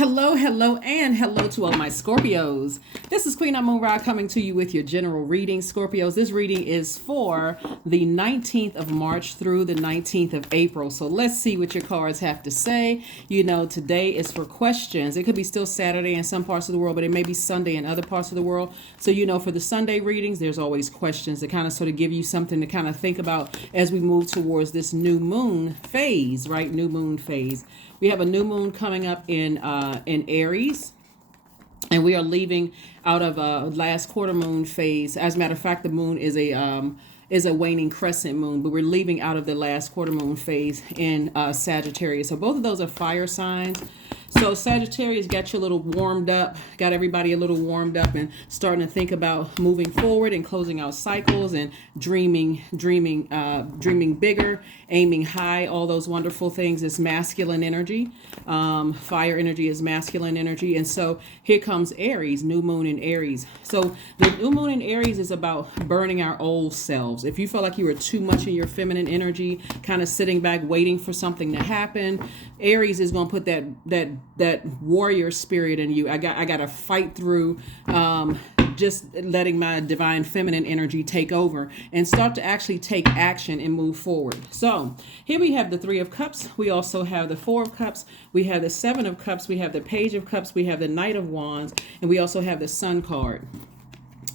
And hello to all my Scorpios. This is Queen Moon Ra coming to you with your general reading, Scorpios. This reading is for the 19th of March through the 19th of April. So let's see what your cards have to say. You know, today is for questions. It could be still Saturday in some parts of the world, but it may be Sunday in other parts of the world. So, you know, for the Sunday readings, there's always questions to kind of sort of give you something to kind of think about as we move towards this new moon phase, right? New moon phase. We have a new moon coming up in Aries, and we are leaving out of a last quarter moon phase. As a matter of fact, the moon is a waning crescent moon, but we're leaving out of the last quarter moon phase in Sagittarius. So both of those are fire signs. So Sagittarius got you a little warmed up, got everybody a little warmed up and starting to think about moving forward and closing out cycles and dreaming bigger, aiming high, all those wonderful things is masculine energy. Fire energy is masculine energy. And so here comes Aries, new moon in Aries. So the new moon in Aries is about burning our old selves. If you felt like you were too much in your feminine energy, kind of sitting back, waiting for something to happen, Aries is going to put that warrior spirit in you. I got to fight through just letting my divine feminine energy take over and start to actually take action and move forward. So here we have the Three of Cups. We also have the Four of Cups. We have the Seven of Cups. We have the Page of Cups. We have the Knight of Wands. And we also have the Sun card.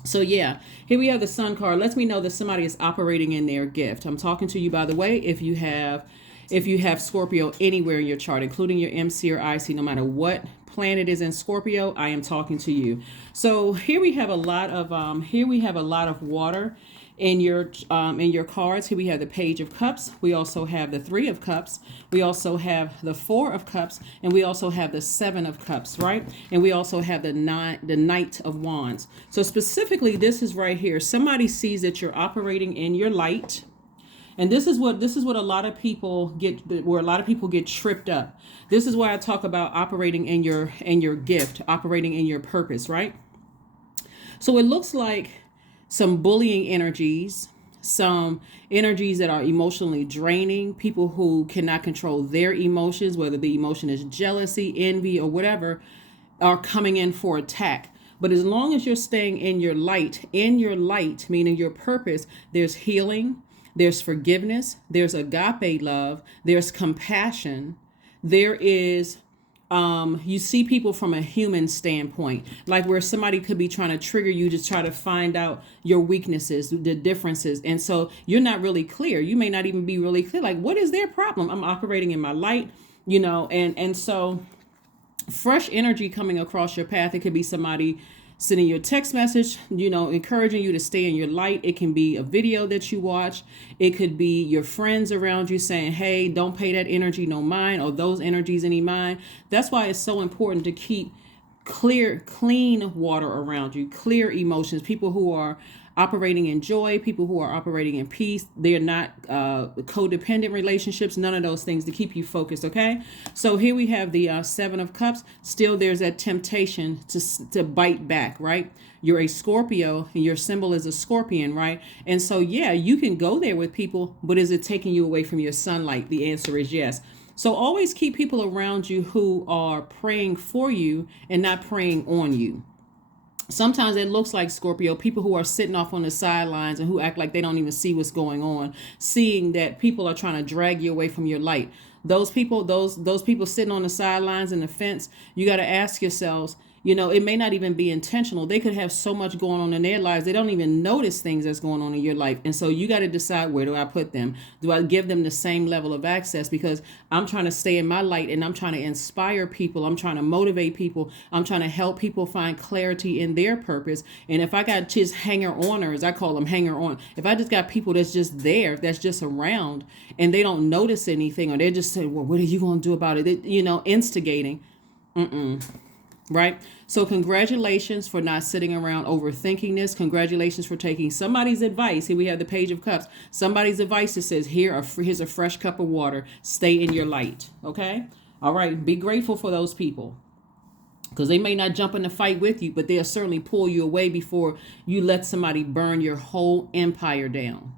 So yeah, here we have the Sun card. Lets me know that somebody is operating in their gift. I'm talking to you, by the way, if you have Scorpio anywhere in your chart, including your MC or IC, no matter what planet is in Scorpio, I am talking to you. So here we have a lot of water in your cards. Here we have the Page of Cups. We also have the Three of Cups. We also have the Four of Cups, and we also have the Seven of Cups, right? And we also have the Knight of Wands. So specifically, this is right here. Somebody sees that you're operating in your light. And this is what a lot of people get tripped up. This is why I talk about operating in your gift, operating in your purpose, right? So it looks like some bullying energies, some energies that are emotionally draining, people who cannot control their emotions, whether the emotion is jealousy, envy, or whatever, are coming in for attack. But as long as you're staying in your light, meaning your purpose, there's healing. There's forgiveness, there's agape love, there's compassion, there is, you see people from a human standpoint, like where somebody could be trying to trigger you to try to find out your weaknesses, the differences. And so you're not really clear. You may not even be really clear. Like, what is their problem? I'm operating in my light, you know, and so fresh energy coming across your path. It could be somebody sending you a text message, you know, encouraging you to stay in your light. It can be a video that you watch. It could be your friends around you saying, hey, don't pay that energy no mind, or those energies any mind. That's why it's so important to keep clean water around you, clear emotions, people who are operating in joy, people who are operating in peace. They're not codependent relationships, none of those things, to keep you focused, okay? So here we have the Seven of Cups. Still, there's that temptation to bite back, right? You're a Scorpio, and your symbol is a scorpion, right? And so, yeah, you can go there with people, but is it taking you away from your sunlight? The answer is yes. So always keep people around you who are praying for you and not praying on you. Sometimes it looks like, Scorpio, people who are sitting off on the sidelines and who act like they don't even see what's going on, seeing that people are trying to drag you away from your light. Those people sitting on the sidelines and the fence, you got to ask yourselves, you know, it may not even be intentional. They could have so much going on in their lives, they don't even notice things that's going on in your life. And so you got to decide, where do I put them? Do I give them the same level of access? Because I'm trying to stay in my light, and I'm trying to inspire people. I'm trying to motivate people. I'm trying to help people find clarity in their purpose. And if I got just hanger-oners, I call them hanger-on. If I just got people that's just there, that's just around, and they don't notice anything, or they're just saying, well, what are you going to do about it? You know, instigating. Right? So congratulations for not sitting around overthinking this. Congratulations for taking somebody's advice. Here we have the Page of Cups. Somebody's advice that says, here's a fresh cup of water. Stay in your light. Okay? All right. Be grateful for those people, because they may not jump in the fight with you, but they'll certainly pull you away before you let somebody burn your whole empire down.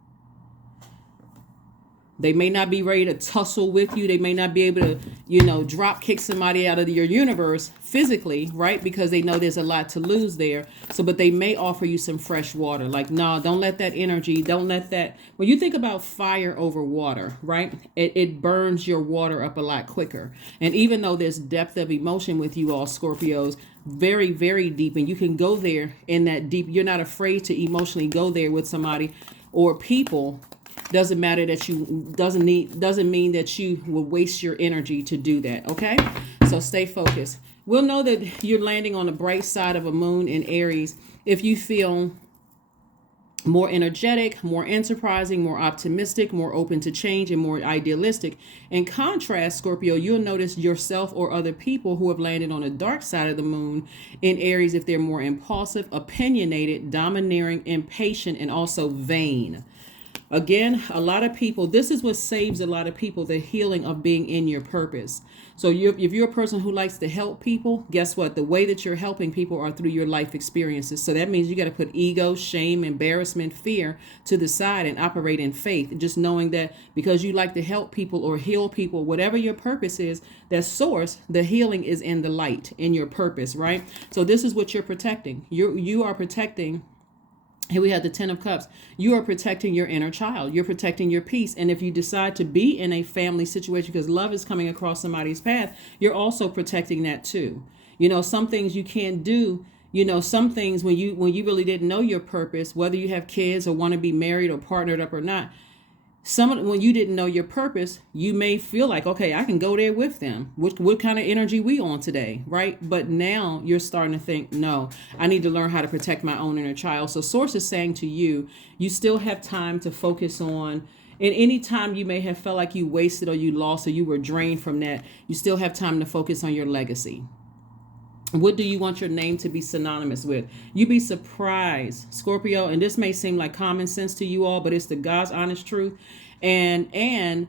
They may not be ready to tussle with you. They may not be able to, drop kick somebody out of your universe physically, right? Because they know there's a lot to lose there. So, but they may offer you some fresh water. Like, no, don't let that energy, don't let that. When you think about fire over water, right? It burns your water up a lot quicker. And even though there's depth of emotion with you all Scorpios, very, very deep, and you can go there in that deep. You're not afraid to emotionally go there with somebody or people. Doesn't matter that you doesn't mean that you will waste your energy to do that. Okay, so stay focused. We'll know that you're landing on the bright side of a moon in Aries if you feel more energetic, more enterprising, more optimistic, more open to change, and more idealistic. In contrast, Scorpio, you'll notice yourself or other people who have landed on the dark side of the moon in Aries if they're more impulsive, opinionated, domineering, impatient, and also vain. Again, a lot of people, this is what saves a lot of people, the healing of being in your purpose. So if you're a person who likes to help people, guess what? The way that you're helping people are through your life experiences. So that means you got to put ego, shame, embarrassment, fear to the side and operate in faith. Just knowing that because you like to help people or heal people, whatever your purpose is, that source, the healing is in the light, in your purpose, right? So this is what you're protecting. You are protecting. Here we have the 10 of Cups. You are protecting your inner child. You're protecting your peace. And if you decide to be in a family situation because love is coming across somebody's path, you're also protecting that too. Some things you can't do. Some things when you really didn't know your purpose, whether you have kids or want to be married or partnered up or not, when you didn't know your purpose, you may feel like, okay, I can go there with them. What kind of energy we on today, right? But now you're starting to think, no, I need to learn how to protect my own inner child. So Source is saying to you, you still have time to focus on, and any time you may have felt like you wasted or you lost or you were drained from that, you still have time to focus on your legacy. What do you want your name to be synonymous with? You'd be surprised, Scorpio, and this may seem like common sense to you all, but it's the God's honest truth. And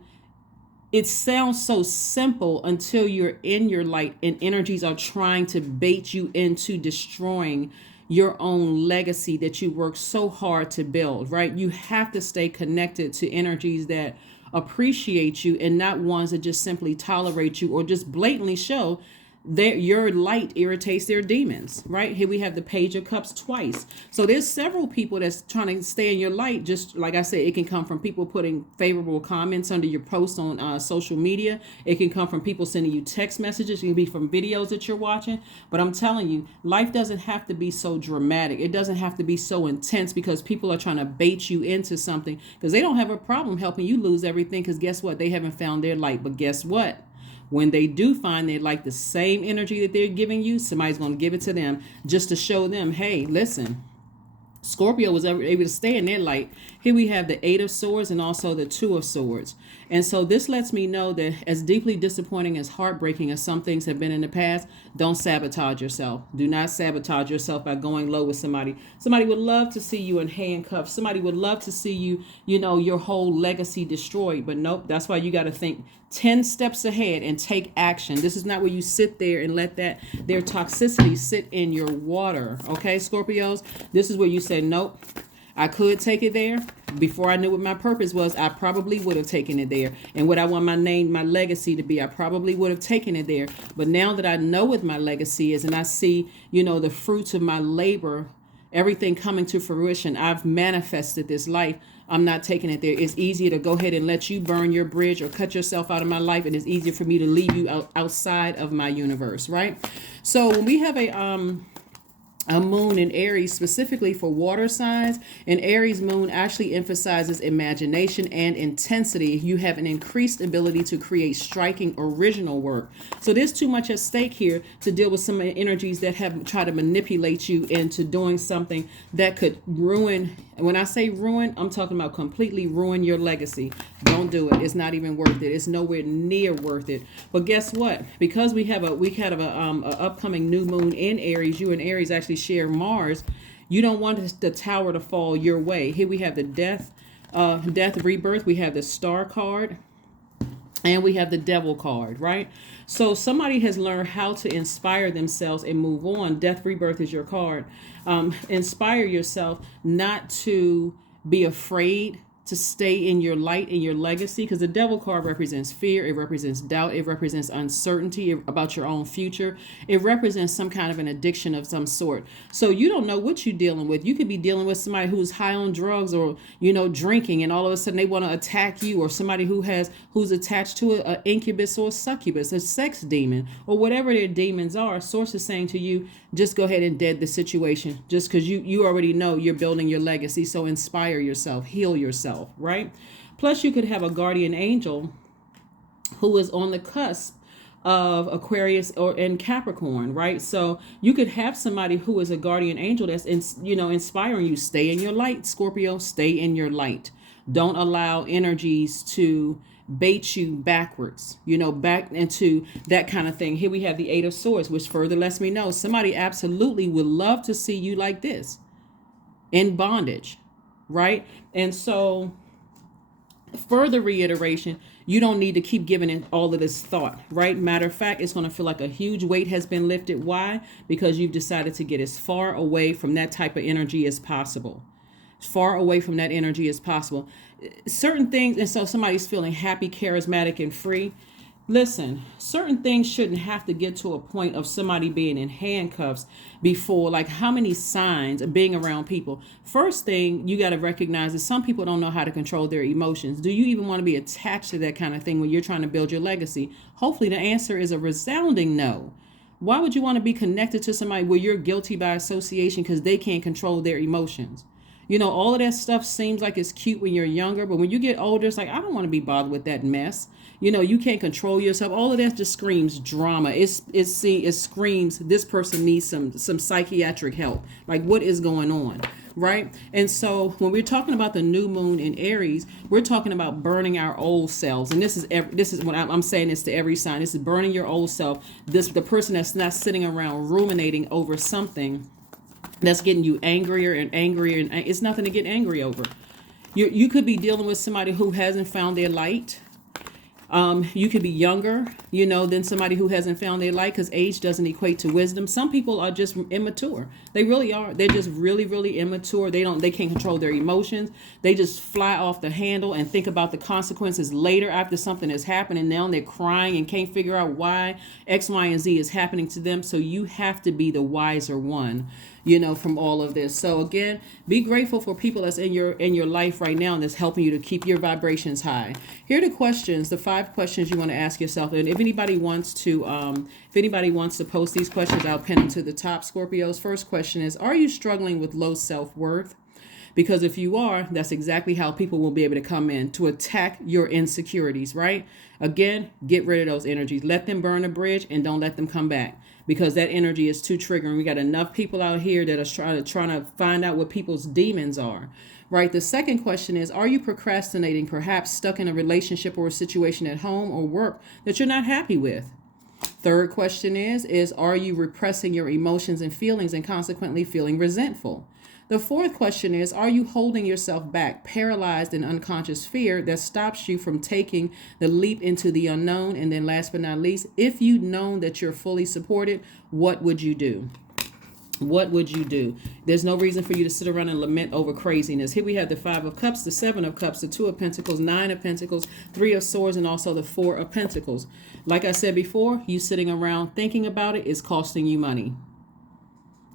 it sounds so simple until you're in your light and energies are trying to bait you into destroying your own legacy that you work so hard to build, right? You have to stay connected to energies that appreciate you and not ones that just simply tolerate you or just blatantly show your light irritates their demons, right? Here we have the Page of Cups twice. So there's several people that's trying to stay in your light. Just like I said, it can come from people putting favorable comments under your posts on social media. It can come from people sending you text messages. It can be from videos that you're watching. But I'm telling you, life doesn't have to be so dramatic. It doesn't have to be so intense because people are trying to bait you into something because they don't have a problem helping you lose everything because guess what? They haven't found their light. But guess what? When they do find they like the same energy that they're giving you, somebody's going to give it to them just to show them, hey, listen, Scorpio was able to stay in their light. Here we have the 8 of Swords and also the 2 of Swords. And so this lets me know that as deeply disappointing as heartbreaking as some things have been in the past, don't sabotage yourself. Do not sabotage yourself by going low with somebody. Somebody would love to see you in handcuffs. Somebody would love to see you, your whole legacy destroyed. But nope, that's why you got to think 10 steps ahead and take action. This is not where you sit there and let their toxicity sit in your water. Okay, Scorpios? This is where you say, nope, I could take it there. Before I knew what my purpose was, I probably would have taken it there. And what I want my name, my legacy to be, I probably would have taken it there. But now that I know what my legacy is and I see, the fruits of my labor, everything coming to fruition, I've manifested this life. I'm not taking it there. It's easier to go ahead and let you burn your bridge or cut yourself out of my life. And it's easier for me to leave you outside of my universe, right? So when we have a moon in Aries, specifically for water signs, an Aries moon actually emphasizes imagination and intensity. You have an increased ability to create striking original work. So there's too much at stake here to deal with some energies that have tried to manipulate you into doing something that could ruin. And when I say ruin, I'm talking about completely ruin your legacy. Don't do it. It's not even worth it. It's nowhere near worth it. But guess what? Because we have a upcoming new moon in Aries, you and Aries actually share Mars. You don't want the tower to fall your way. Here we have the death, rebirth. We have the Star card. And we have the Devil card, right? So somebody has learned how to inspire themselves and move on. Death, rebirth is your card. Inspire yourself not to be afraid to stay in your light and your legacy, because the devil card represents fear, it represents doubt, it represents uncertainty about your own future, it represents some kind of an addiction of some sort. So you don't know what you're dealing with. You could be dealing with somebody who's high on drugs, or drinking, and all of a sudden they want to attack you, or somebody who's attached to an incubus or a succubus, a sex demon, or whatever their demons are. Source is saying to you, just go ahead and dead the situation, just because you already know you're building your legacy. So inspire yourself, heal yourself, right? Plus, you could have a guardian angel who is on the cusp of Aquarius and Capricorn, right? So you could have somebody who is a guardian angel that's inspiring you. Stay in your light, Scorpio. Stay in your light. Don't allow energies to bait you backwards, back into that kind of thing. Here we have the Eight of Swords, which further lets me know somebody absolutely would love to see you like this, in bondage, right? And so, further reiteration, you don't need to keep giving it all of this thought, right? Matter of fact, it's going to feel like a huge weight has been lifted. Why? Because you've decided to get as far away from that type of energy as possible. Far away from that energy as possible. Certain things, and so somebody's feeling happy, charismatic, and free. Listen, certain things shouldn't have to get to a point of somebody being in handcuffs before, like how many signs of being around people. First thing you got to recognize is some people don't know how to control their emotions. Do you even want to be attached to that kind of thing when you're trying to build your legacy? Hopefully the answer is a resounding no. Why would you want to be connected to somebody where you're guilty by association because they can't control their emotions? All of that stuff seems like it's cute when you're younger, but when you get older, it's like, I don't want to be bothered with that mess. You can't control yourself. All of that just screams drama. It screams this person needs some psychiatric help. Like, what is going on, right? And so when we're talking about the new moon in Aries, we're talking about burning our old selves. And this is what I'm saying this to every sign. This is burning your old self. The person that's not sitting around ruminating over something that's getting you angrier and angrier, and it's nothing to get angry over. You could be dealing with somebody who hasn't found their light. You could be younger, than somebody who hasn't found their light, because age doesn't equate to wisdom. Some people are just immature. They really are. They're just really, really immature. They can't control their emotions. They just fly off the handle and think about the consequences later after something has happened. And now they're crying and can't figure out why X, Y, and Z is happening to them. So you have to be the wiser one, from all of this. So again, be grateful for people that's in your life right now and that's helping you to keep your vibrations high. Here are the questions, the 5 questions you want to ask yourself. And if anybody wants to post these questions, I'll pin them to the top. Scorpios, first question is, are you struggling with low self-worth? Because if you are, that's exactly how people will be able to come in to attack your insecurities, right? Again, get rid of those energies. Let them burn a bridge and don't let them come back, because that energy is too triggering. We got enough people out here that are trying to find out what people's demons are, right? The second question is, are you procrastinating, perhaps stuck in a relationship or a situation at home or work that you're not happy with? Third question is, are you repressing your emotions and feelings and consequently feeling resentful? The fourth question is, are you holding yourself back, paralyzed in unconscious fear that stops you from taking the leap into the unknown? And then last but not least, if you'd known that you're fully supported, what would you do? What would you do? There's no reason for you to sit around and lament over craziness. Here we have the 5 of Cups, the 7 of Cups, the 2 of Pentacles, 9 of Pentacles, 3 of Swords, and also the 4 of Pentacles. Like I said before, you sitting around thinking about it is costing you money.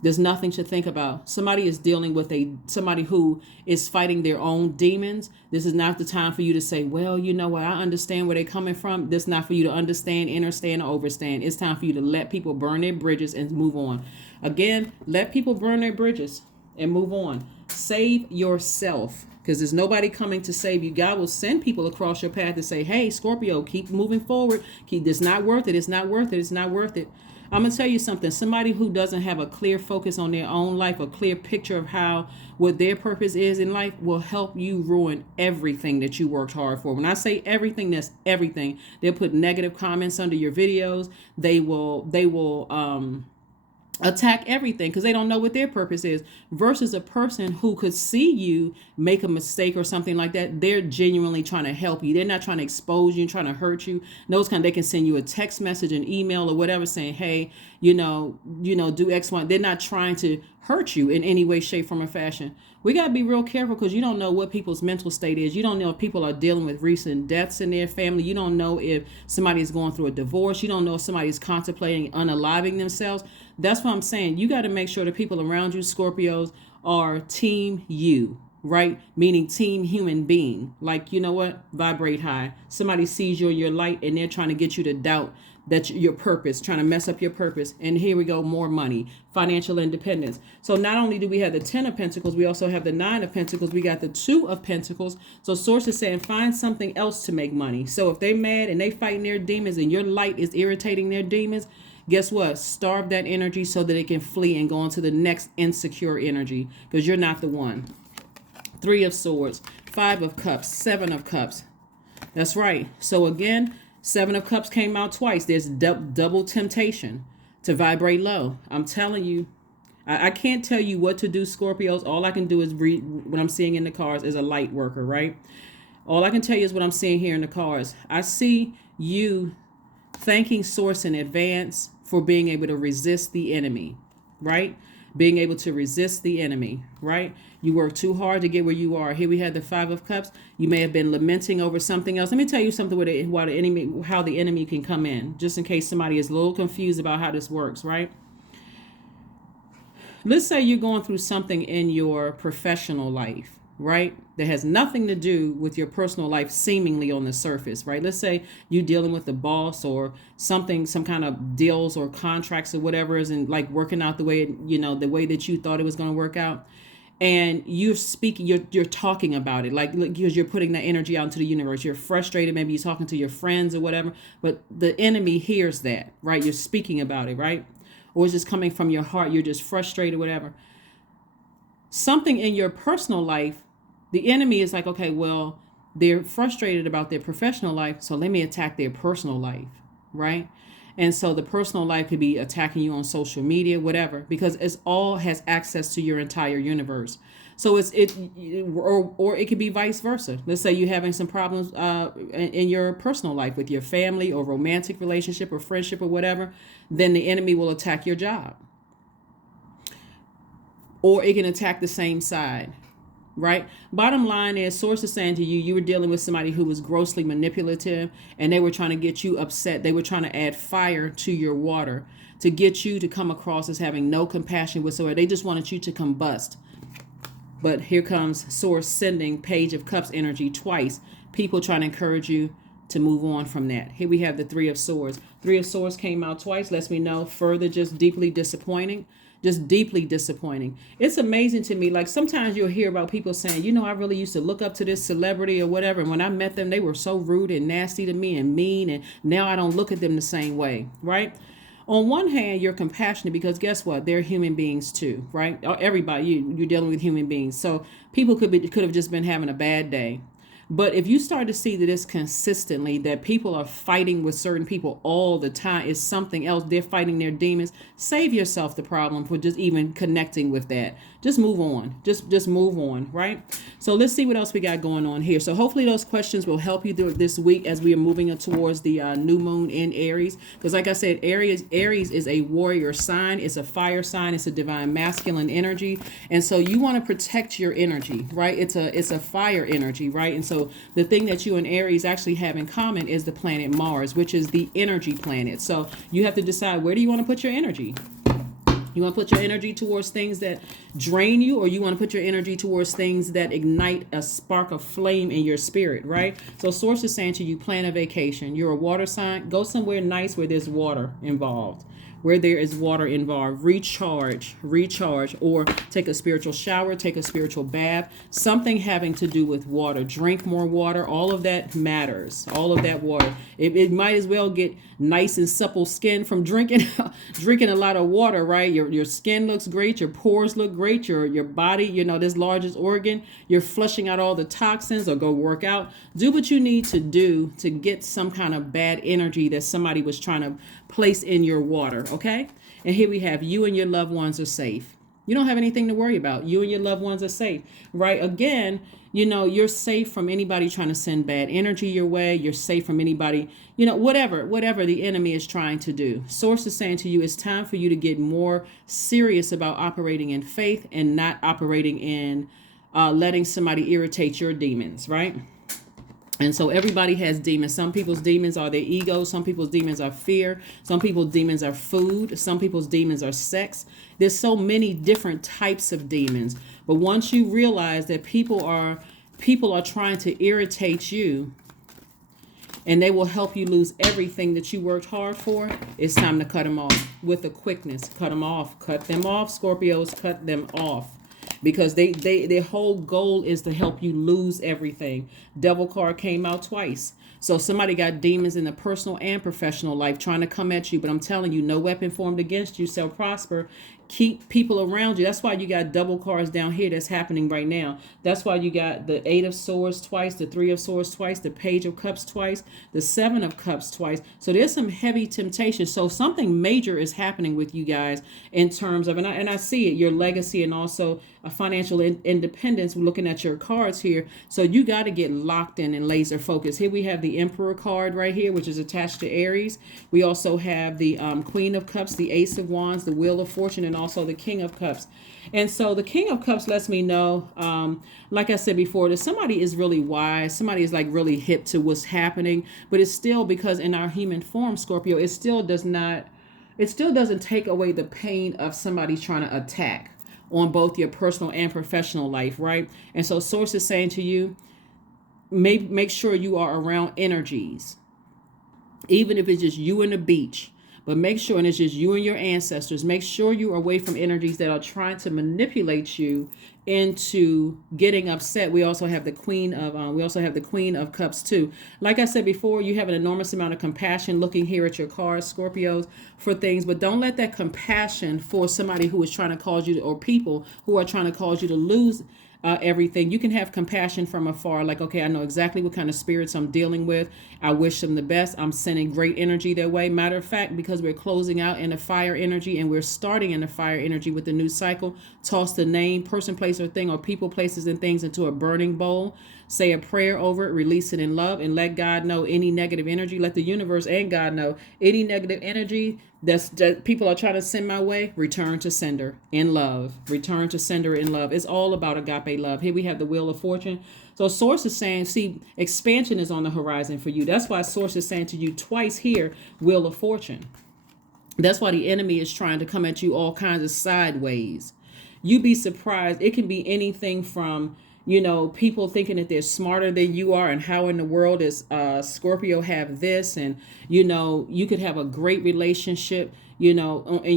There's nothing to think about. Somebody is dealing with somebody who is fighting their own demons. This is not the time for you to say, well, you know what, I understand where they're coming from. This is not for you to understand, understand, or overstand. It's time for you to let people burn their bridges and move on. Again, let people burn their bridges and move on. Save yourself, because there's nobody coming to save you. God will send people across your path to say, hey, Scorpio, keep moving forward. It's not worth it. It's not worth it. It's not worth it. I'm going to tell you something. Somebody who doesn't have a clear focus on their own life, a clear picture of what their purpose is in life, will help you ruin everything that you worked hard for. When I say everything, that's everything. They'll put negative comments under your videos. They will attack everything because they don't know what their purpose is, versus a person who could see you make a mistake or something like that. They're genuinely trying to help you. They're not trying to expose you and trying to hurt you. They can send you a text message, an email, or whatever saying, hey, do X, Y. They're not trying to hurt you in any way, shape, form, or fashion. We got to be real careful because you don't know what people's mental state is. You don't know if people are dealing with recent deaths in their family. You don't know if somebody is going through a divorce. You don't know if somebody's contemplating unaliving themselves. That's what I'm saying. You got to make sure the people around you, Scorpios, are team you, right? Meaning team human being. Like, you know what? Vibrate high. Somebody sees you in your light and they're trying to get you to doubt that your purpose, trying to mess up your purpose. And here we go, more money, financial independence. So not only do we have the 10 of Pentacles, we also have the 9 of Pentacles. We got the 2 of Pentacles. So Source is saying find something else to make money. So if they mad and they fighting their demons and your light is irritating their demons, guess what? Starve that energy so that it can flee and go on to the next insecure energy, because you're not the one. 3 of Swords, 5 of Cups, 7 of Cups. That's right. So again, 7 of Cups came out twice. There's double temptation to vibrate low. I'm telling you, I can't tell you what to do, Scorpios. All I can do is read what I'm seeing in the cards as a light worker, right? All I can tell you is what I'm seeing here in the cards. I see you thanking Source in advance for being able to resist the enemy, right? Being able to resist the enemy, right? You work too hard to get where you are. Here we had the 5 of Cups. You may have been lamenting over something else. Let me tell you something with it, how the enemy can come in, just in case somebody is a little confused about how this works, right? Let's say you're going through something in your professional life, right? That has nothing to do with your personal life, seemingly on the surface, right? Let's say you're dealing with the boss or something, some kind of deals or contracts or whatever isn't like working out the way, the way that you thought it was going to work out. And you're speaking, you're talking about it, like because you're putting that energy out into the universe. You're frustrated, maybe you're talking to your friends or whatever, but the enemy hears that, right? You're speaking about it, right? Or it's just coming from your heart. You're just frustrated, whatever. Something in your personal life, the enemy is like, okay, well, they're frustrated about their professional life, so let me attack their personal life, right? And so the personal life could be attacking you on social media, whatever, because it's all has access to your entire universe. So or it could be vice versa. Let's say you're having some problems in your personal life with your family or romantic relationship or friendship or whatever, then the enemy will attack your job. Or it can attack the same side. Right? Bottom line is, Source is saying to you, you were dealing with somebody who was grossly manipulative and they were trying to get you upset. They were trying to add fire to your water to get you to come across as having no compassion whatsoever. They just wanted you to combust. But here comes Source sending Page of Cups energy twice. People trying to encourage you to move on from that. Here we have the 3 of Swords. 3 of Swords came out twice. Lets me know further just deeply disappointing. Just deeply disappointing. It's amazing to me. Like sometimes you'll hear about people saying, I really used to look up to this celebrity or whatever. And when I met them, they were so rude and nasty to me and mean. And now I don't look at them the same way. Right. On one hand, you're compassionate because guess what? They're human beings too. Right. Everybody, you're dealing with human beings. So people could have just been having a bad day. But if you start to see that it's consistently that people are fighting with certain people all the time, it's something else. They're fighting their demons. Save yourself the problem for just even connecting with that. Just move on. Just move on, right? So let's see what else we got going on here. So hopefully those questions will help you through this week as we are moving towards the new moon in Aries. Because like I said, Aries is a warrior sign. It's a fire sign. It's a divine masculine energy. And so you want to protect your energy, right? It's a fire energy, right? And so the thing that you and Aries actually have in common is the planet Mars, which is the energy planet. So you have to decide, where do you want to put your energy? You want to put your energy towards things that drain you, or you want to put your energy towards things that ignite a spark of flame in your spirit, right? So Source is saying to you, plan a vacation. You're a water sign. Go somewhere nice where there's water involved. Where there is water involved, recharge, or take a spiritual shower, take a spiritual bath, something having to do with water. Drink more water. All of that matters. All of that water. It might as well get nice and supple skin from drinking a lot of water, right? Your skin looks great. Your pores look great. Your body, this largest organ, you're flushing out all the toxins, or go work out. Do what you need to do to get some kind of bad energy that somebody was trying to place in your water, okay? And here we have, you and your loved ones are safe. You don't have anything to worry about. You and your loved ones are safe, right? Again, you're safe from anybody trying to send bad energy your way. You're safe from anybody, whatever the enemy is trying to do. Source is saying to you, it's time for you to get more serious about operating in faith and not operating in letting somebody irritate your demons, right? And so everybody has demons. Some people's demons are their ego. Some people's demons are fear. Some people's demons are food. Some people's demons are sex. There's so many different types of demons. But once you realize that people are trying to irritate you, and they will help you lose everything that you worked hard for, it's time to cut them off with a quickness. Cut them off. Cut them off, Scorpios. Cut them off. Because their whole goal is to help you lose everything. Devil card came out twice. So somebody got demons in the personal and professional life trying to come at you. But I'm telling you, no weapon formed against you shall prosper. Keep people around you. That's why you got double cards down here that's happening right now. That's why you got the 8 of Swords twice, the 3 of Swords twice, the Page of Cups twice, the 7 of Cups twice. So there's some heavy temptation. So something major is happening with you guys in terms of, and I see it, your legacy and also a financial independence. We're looking at your cards here. So you got to get locked in and laser focused. Here we have the Emperor card right here, which is attached to Aries. We also have the Queen of Cups, the Ace of Wands, the Wheel of Fortune, and also the King of Cups. And so the King of Cups lets me know, like I said before, that somebody is really wise. Somebody is like really hip to what's happening. But it's still, because in our human form, Scorpio, it still doesn't take away the pain of somebody trying to attack on both your personal and professional life, right? And so source is saying to you, make sure you are around energies, even if it's just you and the beach. But make sure, and it's just you and your ancestors, make sure you're away from energies that are trying to manipulate you into getting upset. We also have the Queen of Cups too. Like I said before, you have an enormous amount of compassion looking here at your cards, Scorpios, for things, but don't let that compassion for somebody who is trying to cause you to, or people who are trying to cause you to lose everything. You can have compassion from afar, like, okay, I know exactly what kind of spirits I'm dealing with. I wish them the best. I'm sending great energy their way. Matter of fact, because we're closing out in a fire energy and we're starting in a fire energy with the new cycle, toss the name, person, place, or thing, or people, places, and things into a burning bowl. Say a prayer over it, release it in love, and let God know any negative energy. Let the universe and God know any negative energy that people are trying to send my way. Return to sender in love. Return to sender in love. It's all about agape love. Here we have the Wheel of Fortune. So source is saying, see, expansion is on the horizon for you. That's why source is saying to you twice here, Wheel of Fortune. That's why the enemy is trying to come at you all kinds of sideways. You'd be surprised. It can be anything from, people thinking that they're smarter than you are, and how in the world does Scorpio have this? And, you could have a great relationship, in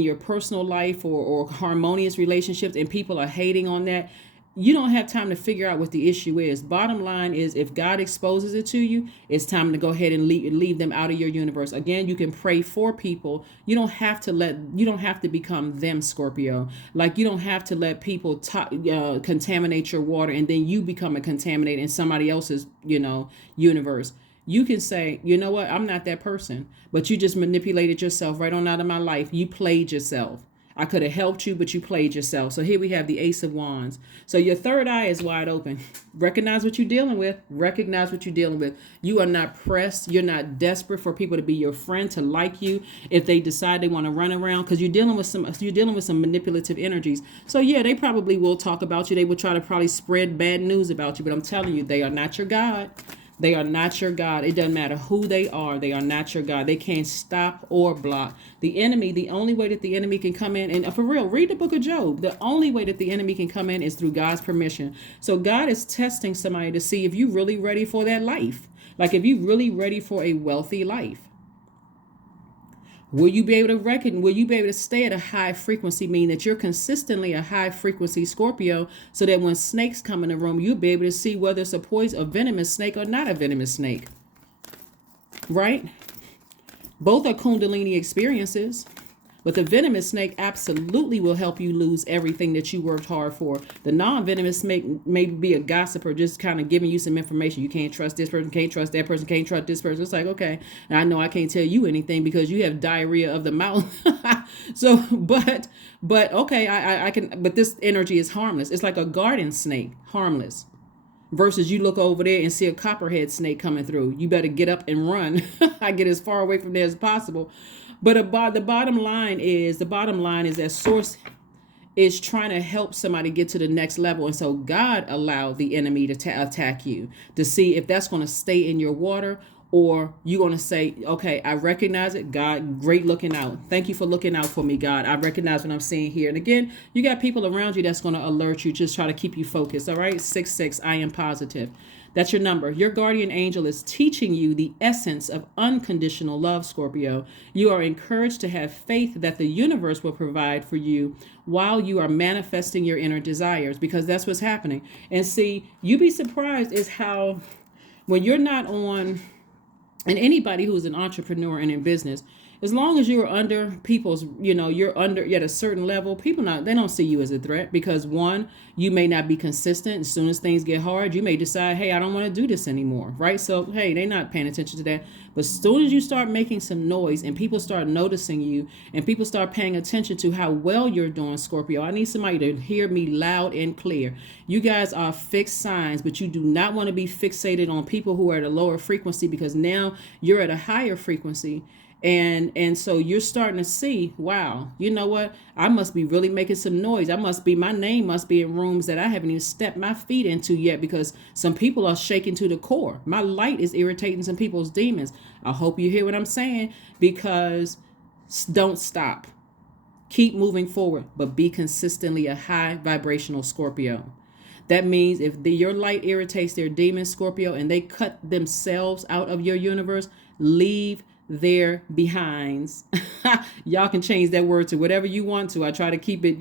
your personal life or harmonious relationships, and people are hating on that. You don't have time to figure out what the issue is. Bottom line is, if God exposes it to you, it's time to go ahead and leave them out of your universe. Again, you can pray for people. You don't have to become them, Scorpio. Like, you don't have to let people contaminate your water, and then you become a contaminant in somebody else's, universe. You can say, you know what, I'm not that person, but you just manipulated yourself right on out of my life. You played yourself. I could have helped you, but you played yourself. So here we have the Ace of Wands. So your third eye is wide open. Recognize what you're dealing with. Recognize what you're dealing with. You are not pressed. You're not desperate for people to be your friend, to like you if they decide they want to run around, because you're dealing with some manipulative energies. So yeah, they probably will talk about you. They will try to probably spread bad news about you. But I'm telling you, they are not your God. They are not your God. It doesn't matter who they are. They are not your God. They can't stop or block. The enemy, the only way that the enemy can come in, and for real, read the book of Job. The only way that the enemy can come in is through God's permission. So God is testing somebody to see if you're really ready for that life. Like, if you're really ready for a wealthy life. Will you be able to stay at a high frequency, meaning that you're consistently a high frequency Scorpio, so that when snakes come in the room, you'll be able to see whether it's a venomous snake or not a venomous snake, right? Both are Kundalini experiences. But the venomous snake absolutely will help you lose everything that you worked hard for. The non-venomous snake may be a gossiper, just kind of giving you some information. You can't trust this person, can't trust that person, can't trust this person. It's like, okay, and I know I can't tell you anything because you have diarrhea of the mouth. So, but okay, I can, but this energy is harmless. It's like a garden snake, harmless. Versus you look over there and see a copperhead snake coming through. You better get up and run. I get as far away from there as possible. But the bottom line is that source is trying to help somebody get to the next level. And so God allowed the enemy to attack you to see if that's going to stay in your water, or you're going to say, okay, I recognize it. God, great looking out. Thank you for looking out for me, God. I recognize what I'm seeing here. And again, you got people around you that's going to alert you, just try to keep you focused. All right. 66, I am positive. That's your number. Your guardian angel is teaching you the essence of unconditional love, Scorpio. You are encouraged to have faith that the universe will provide for you while you are manifesting your inner desires, because that's what's happening. And see, you'd be surprised is how when you're not on, and anybody who's an entrepreneur and in business, as long as you're under people's, you're under at a certain level, they don't see you as a threat, because one, you may not be consistent. As soon as things get hard, you may decide, hey, I don't want to do this anymore, right? So, hey, they're not paying attention to that. But as soon as you start making some noise and people start noticing you and people start paying attention to how well you're doing, Scorpio, I need somebody to hear me loud and clear. You guys are fixed signs, but you do not want to be fixated on people who are at a lower frequency, because now you're at a higher frequency. And so you're starting to see, wow, you know what? I must be really making some noise. My name must be in rooms that I haven't even stepped my feet into yet, because some people are shaking to the core. My light is irritating some people's demons. I hope you hear what I'm saying, because don't stop. Keep moving forward, but be consistently a high vibrational Scorpio. That means if your light irritates their demons, Scorpio, and they cut themselves out of your universe, leave their behinds. Y'all can change that word to whatever you want to. I try to keep it,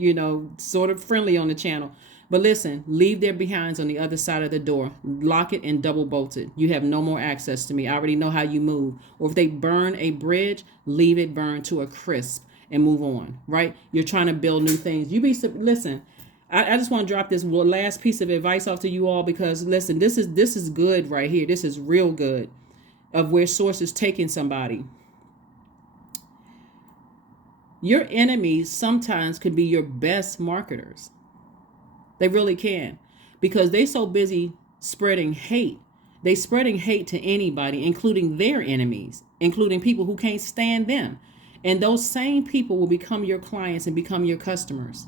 sort of friendly on the channel. But listen, leave their behinds on the other side of the door. Lock it and double bolt it. You have no more access to me. I already know how you move. Or if they burn a bridge, leave it burned to a crisp and move on, right? You're trying to build new things. Listen, I just want to drop this last piece of advice off to you all, because listen, this is good right here. This is real good, of where source is taking somebody. Your enemies sometimes could be your best marketers. They really can, because they so busy spreading hate. They spreading hate to anybody, including their enemies, including people who can't stand them. And those same people will become your clients and become your customers.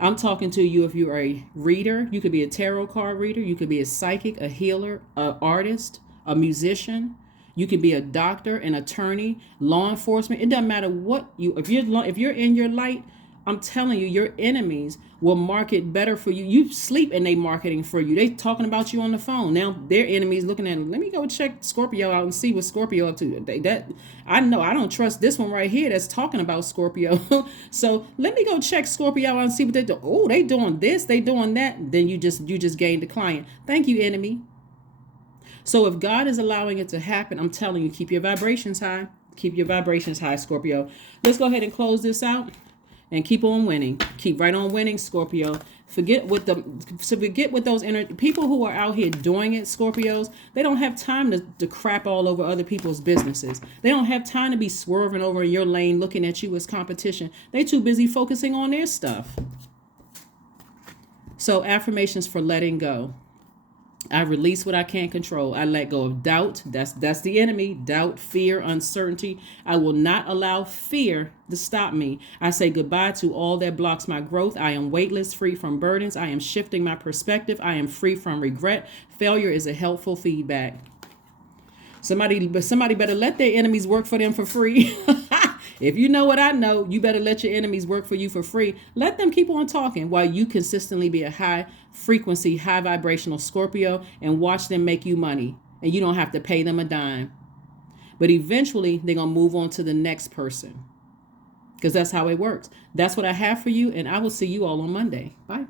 I'm talking to you if you're a reader. You could be a tarot card reader. You could be a psychic, a healer, an artist, a musician. You can be a doctor, an attorney, law enforcement. It doesn't matter what if you're in your light, I'm telling you, your enemies will market better for you. You sleep and they marketing for you. They talking about you on the phone. Now their enemies looking at them. Let me go check Scorpio out and see what Scorpio up to. I know I don't trust this one right here that's talking about Scorpio. So let me go check Scorpio out and see what they do. Oh, they doing this, they doing that. Then you just gained a client. Thank you, enemy. So if God is allowing it to happen, I'm telling you, keep your vibrations high. Keep your vibrations high, Scorpio. Let's go ahead and close this out and keep on winning. Keep right on winning, Scorpio. Forget what those people who are out here doing it, Scorpios. They don't have time to crap all over other people's businesses. They don't have time to be swerving over in your lane looking at you as competition. They too busy focusing on their stuff. So affirmations for letting go. I release what I can't control. I let go of doubt. That's the enemy. Doubt, fear, uncertainty. I will not allow fear to stop me. I say goodbye to all that blocks my growth. I am weightless, free from burdens. I am shifting my perspective. I am free from regret. Failure is a helpful feedback. Somebody better let their enemies work for them for free. If you know what I know, you better let your enemies work for you for free. Let them keep on talking while you consistently be a high frequency, high vibrational Scorpio, and watch them make you money. And you don't have to pay them a dime. But eventually, they're going to move on to the next person, because that's how it works. That's what I have for you, and I will see you all on Monday. Bye.